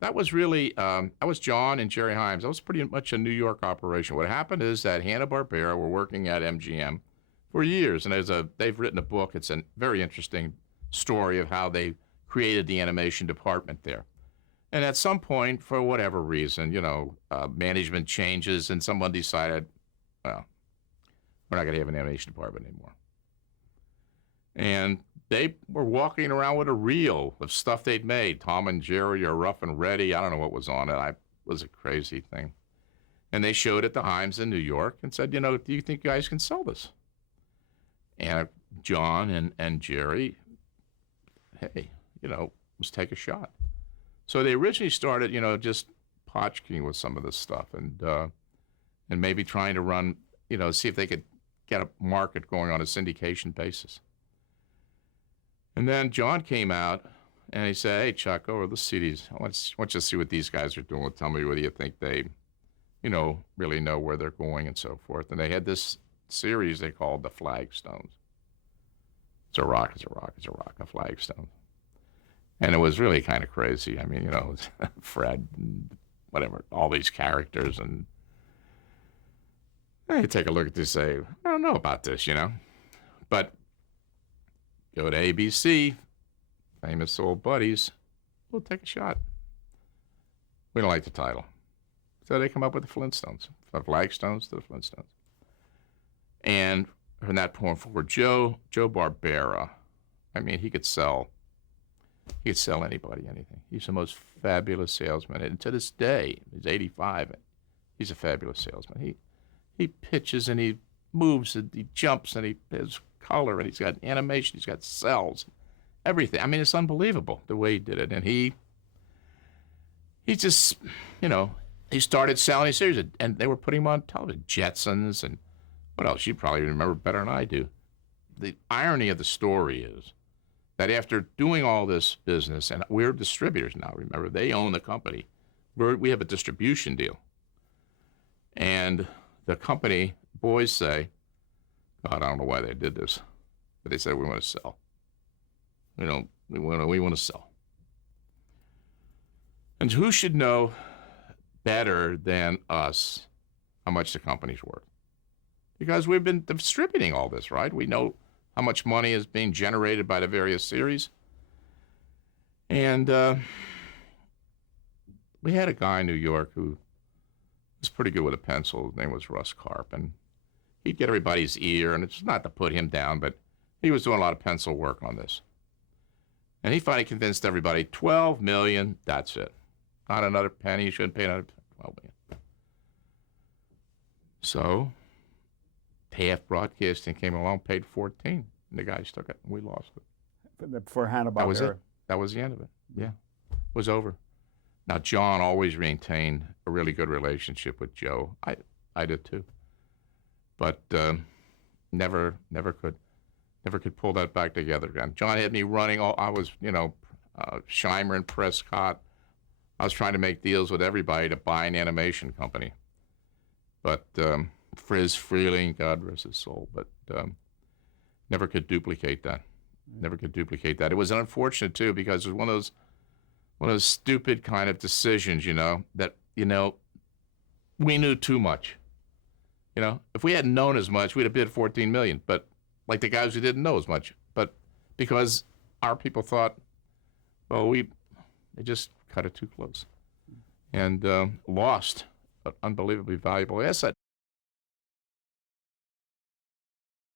That was really, that was John and Jerry Himes. That was pretty much a New York operation. What happened is that Hanna-Barbera were working at MGM for years, and they've written a book. It's a very interesting story of how they created the animation department there. And at some point, for whatever reason, management changes, and someone decided, well, we're not going to have an animation department anymore. And they were walking around with a reel of stuff they'd made. Tom and Jerry or Rough and Ready. I don't know what was on it. It was a crazy thing. And they showed it to Himes in New York and said, do you think you guys can sell this? And John and Jerry, hey, let's take a shot. So they originally started, just potchking with some of this stuff and maybe trying to run, see if they could get a market going on a syndication basis. And then John came out and he said, hey, Chuck, let's see these. I want you to see what these guys are doing. Tell me whether you think they, really know where they're going and so forth. And they had this series they called the Flagstones. It's a rock, it's a rock, it's a rock, a flagstone. And it was really kind of crazy. I mean, it was Fred and whatever, all these characters. And you take a look at this and say, I don't know about this, But go to ABC, famous old buddies, we'll take a shot. We don't like the title. So they come up with the Flintstones, from Flagstones to the Flintstones. And from that point forward, Joe Barbera, I mean, he could sell anybody anything. He's the most fabulous salesman. And to this day, he's 85, and he's a fabulous salesman. He pitches and he moves and he jumps and he has color and he's got animation, he's got cells, everything. I mean, it's unbelievable the way he did it. And he just, he started selling his series and they were putting him on television. Jetsons and what else? You probably remember better than I do. The irony of the story is that after doing all this business, and we're distributors now, remember, they own the company. We have a distribution deal. And the company, boys say, God, I don't know why they did this, but they said, we want to sell. We want to sell. And who should know better than us how much the company's worth? Because we've been distributing all this, right? We know how much money is being generated by the various series. And we had a guy in New York who was pretty good with a pencil. His name was Russ Karp. And he'd get everybody's ear, and it's not to put him down, but he was doing a lot of pencil work on this. And he finally convinced everybody, $12 million, that's it. Not another penny, you shouldn't pay another $12 million. So TAF Broadcasting came along, paid 14, and the guys took it, and we lost it. For Hanna-Barbera. That was it. That was the end of it. Yeah, it was over. Now, John always maintained a really good relationship with Joe. I did too. But never could pull that back together again. John had me running I was, Scheimer and Prescott. I was trying to make deals with everybody to buy an animation company. But Friz Freeling, God rest his soul, but never could duplicate that. Never could duplicate that. It was unfortunate too because it was one of those stupid kind of decisions, that we knew too much. If we hadn't known as much, we'd have bid 14 million. But like the guys who didn't know as much, but because our people thought, well, they just cut it too close, and lost an unbelievably valuable asset.